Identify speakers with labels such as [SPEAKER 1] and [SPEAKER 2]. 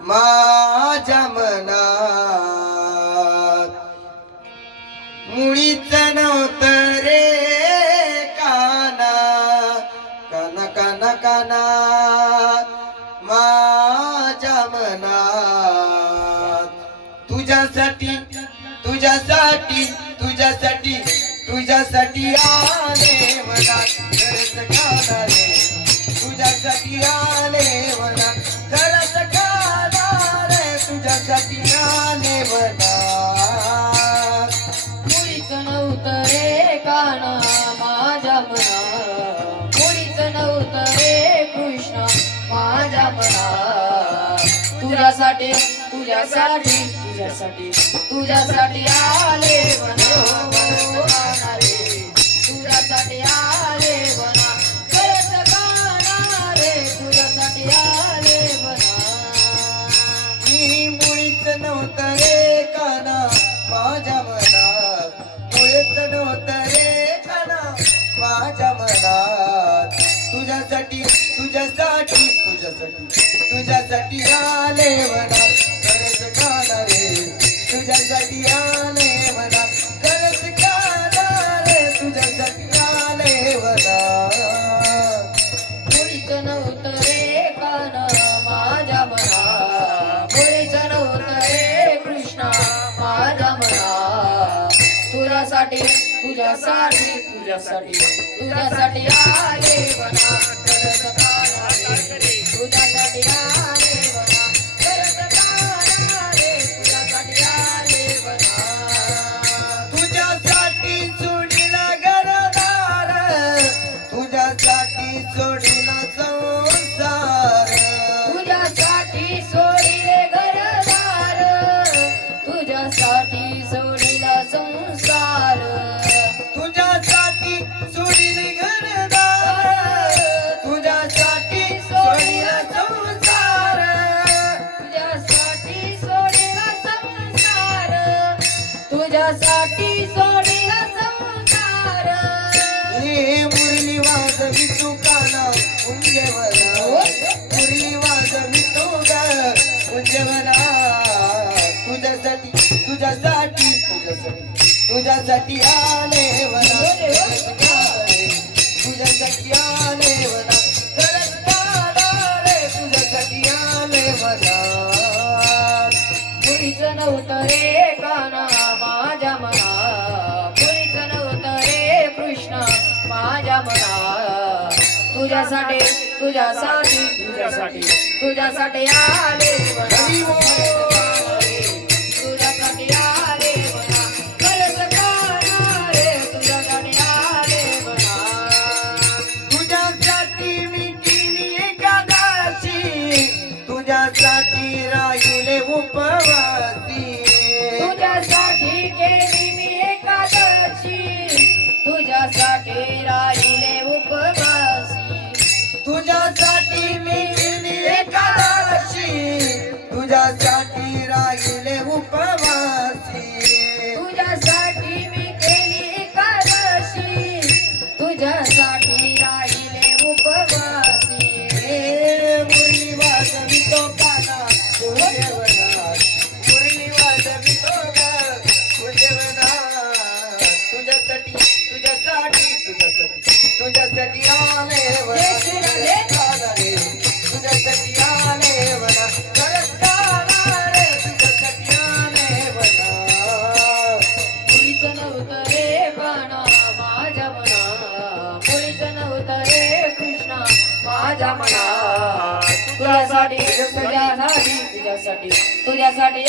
[SPEAKER 1] माझ्या मनात मुळीच नव्हतं रे काना. काना काना काना. माझ्या मनात तुझ्यासाठी तुझ्यासाठी तुझ्यासाठी तुझ्यासाठी आले मनात तुझ्यासाठी आले सतीनाने आले
[SPEAKER 2] मुळीच नव्हतं रे काना माझ्या मना मुळीच नव्हतं रे कृष्ण माझ्या मना तुझ्यासाठी तुझ्यासाठी तुझ्यासाठी तुझ्यासाठी आले मना आले
[SPEAKER 1] मनात रे तुझ्यासाठी आले मनात खरंच काना रे तुझ्यासाठी आले मनात
[SPEAKER 2] मुळीच नव्हतं रे कान माझ्या मना मुळीच नव्हतं रे कृष्णा माझ्या मना तुझ्यासाठी तुझ्यासाठी तुझ्यासाठी तुझ्यासाठी आले मला. रे तुझ्यासाठी आले तुझ्यासाठी आले
[SPEAKER 1] तुझ्यासाठी आले
[SPEAKER 2] मना तुझ्यासाठी तुझ्यासाठी तुझ्यासाठी. तुझ्यासाठी आले मना तुझ्यासाठी आले मना खरंच काना रे तुझ्यासाठी आले मना
[SPEAKER 1] तुझ्यासाठी मी केली एकादशी तुझ्यासाठी राहिले उपवासी.
[SPEAKER 2] तुझ्यासाठी केली मी एकादशी तुझ्यासाठी राहिले
[SPEAKER 1] एकादशी तुझ्यासाठी
[SPEAKER 2] माझ्या मना तुझ्यासाठी तुझ्यासाठी तुझ्यासाठी